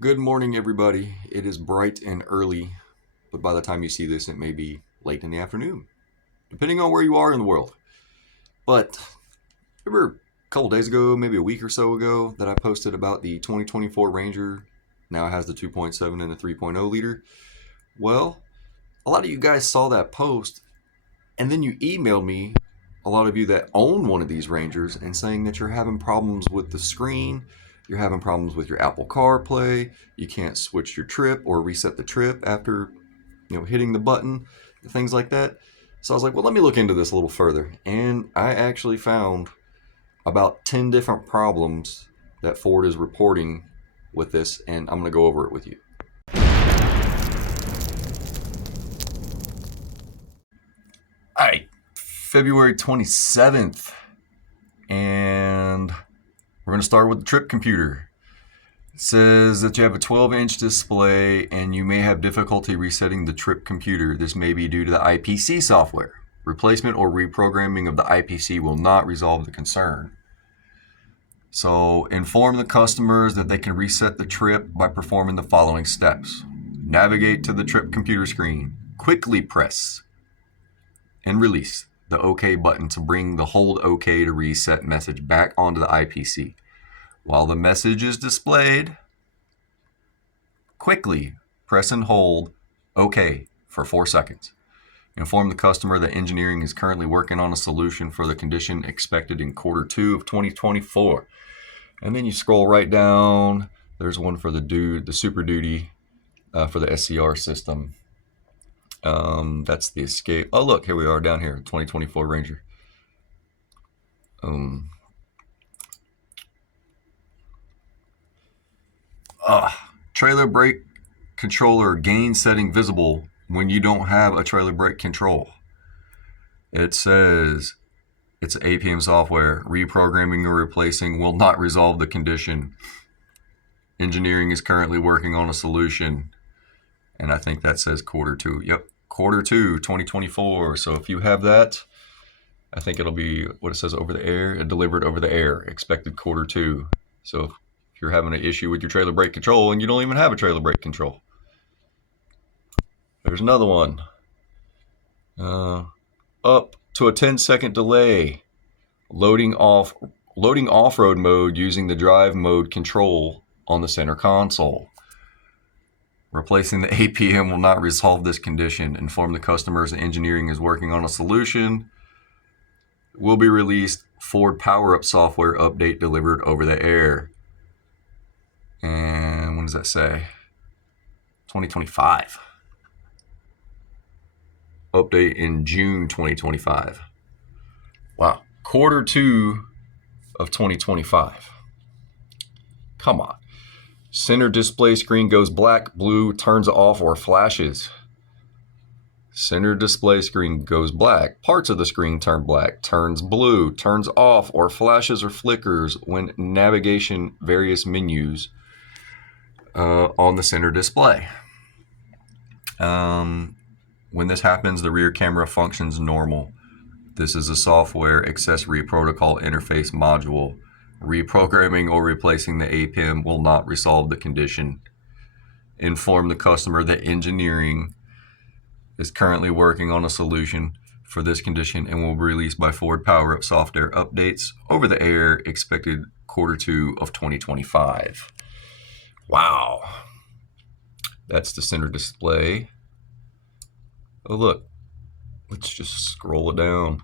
Good morning, everybody. It is bright and early, but by the time you see this, it may be late in the afternoon, depending on where you are in the world. But remember a couple days ago, maybe a week or so ago, that I posted about the 2024 Ranger. Now it has the 2.7 and the 3.0 liter. Well, a lot of you guys saw that post, and then you emailed me, a lot of you that own one of these Rangers, and saying that you're having problems with the screen, you're having problems with your Apple CarPlay, you can't switch your trip or reset the trip after hitting the button, things like that. So I was like, well, let me look into this a little further, and I actually found about 10 different problems that Ford is reporting with this, and I'm going to go over it with you. All right, February 27th, and we're going to start with the trip computer. It says that you have a 12-inch display and you may have difficulty resetting the trip computer. This may be due to the IPC software. Replacement or reprogramming of the IPC will not resolve the concern. So inform the customers that they can reset the trip by performing the following steps. Navigate to the trip computer screen. Quickly press and release the OK button to bring the hold OK to reset message back onto the IPC. While the message is displayed, quickly press and hold OK for 4 seconds. Inform the customer that engineering is currently working on a solution for the condition expected in Q2 of 2024. And then you scroll right down. There's one for the Super Duty for the SCR system. That's the Escape. Oh, look, here we are down here, 2024 Ranger. Trailer brake controller gain setting visible when you don't have a trailer brake control. It says it's APIM software. Reprogramming or replacing will not resolve the condition. Engineering is currently working on a solution. And I think that says Q2. Yep, Q2 2024. So if you have that, I think it'll be what it says over the air, delivered over the air, expected Q2. So if you're having an issue with your trailer brake control and you don't even have a trailer brake control. There's another one. Up to a 10-second delay. Loading off-road mode using the drive mode control on the center console. Replacing the APM will not resolve this condition. Inform the customers that engineering is working on a solution. Will be released Ford Power-Up software update delivered over the air. And when does that say? 2025. Update in June 2025. Wow. Q2 of 2025. Come on. Center display screen goes black, blue, turns off, or flashes. Center display screen goes black. Parts of the screen turn black, turns blue, turns off, or flashes or flickers when navigation various menus on the center display. When this happens, the rear camera functions normal. This is a software accessory protocol interface module. Reprogramming or replacing the APIM will not resolve the condition. Inform the customer that engineering is currently working on a solution for this condition and will be released by Ford Power-Up software updates over the air, expected Q2 of 2025. Wow. That's the center display. Oh, look. Let's just scroll it down.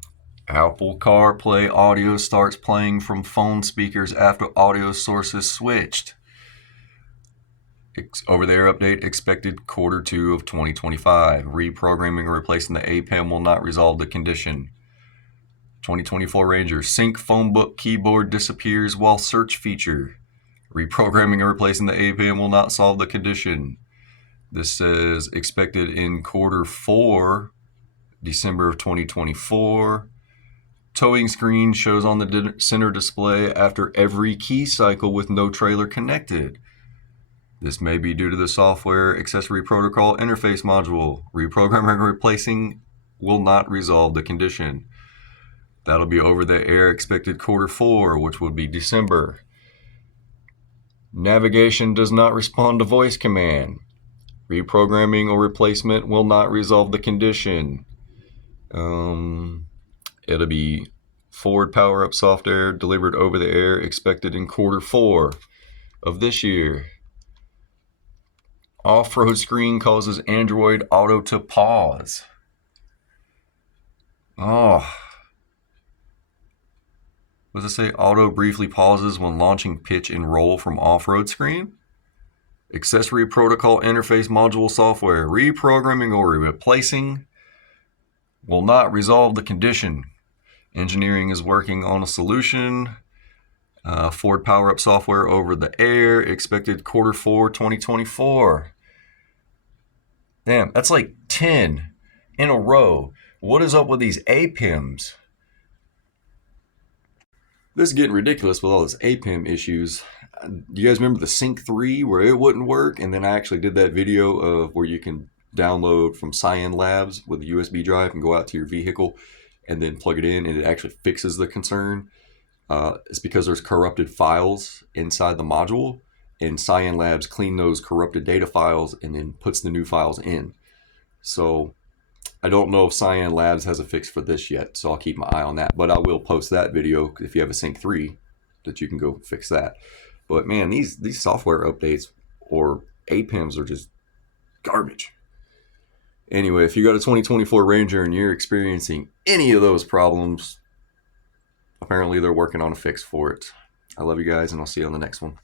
Apple CarPlay audio starts playing from phone speakers after audio source is switched. Over there update expected Q2 of 2025. Reprogramming or replacing the APIM will not resolve the condition. 2024 Ranger. Sync phone book keyboard disappears while search feature. Reprogramming or replacing the APIM will not solve the condition. This says expected in Q4, December of 2024. Towing screen shows on the center display after every key cycle with no trailer connected. This may be due to the software accessory protocol interface module. Reprogramming or replacing will not resolve the condition. That'll be over the air expected Q4, which would be December. Navigation does not respond to voice command. Reprogramming or replacement will not resolve the condition. It'll be forward power-up software delivered over the air expected in Q4 of this year. Off-road screen causes Android Auto to pause. Oh. What does it say? Auto briefly pauses when launching pitch and roll from off-road screen. Accessory protocol interface module software. Reprogramming or replacing will not resolve the condition. Engineering is working on a solution. Ford power-up software over the air. Expected Q4 2024. Damn, that's like 10 in a row. What is up with these APIMs? This is getting ridiculous with all this APIM issues. Do you guys remember the Sync 3 where it wouldn't work? And then I actually did that video of where you can download from Cyan Labs with a USB drive and go out to your vehicle and then plug it in, and it actually fixes the concern. It's because there's corrupted files inside the module, and Cyan Labs clean those corrupted data files and then puts the new files in. So I don't know if Cyan Labs has a fix for this yet, so I'll keep my eye on that. But I will post that video if you have a Sync 3 that you can go fix that. But man, these software updates or APIMs are just garbage. Anyway, if you got a 2024 Ranger and you're experiencing any of those problems, apparently they're working on a fix for it. I love you guys, and I'll see you on the next one.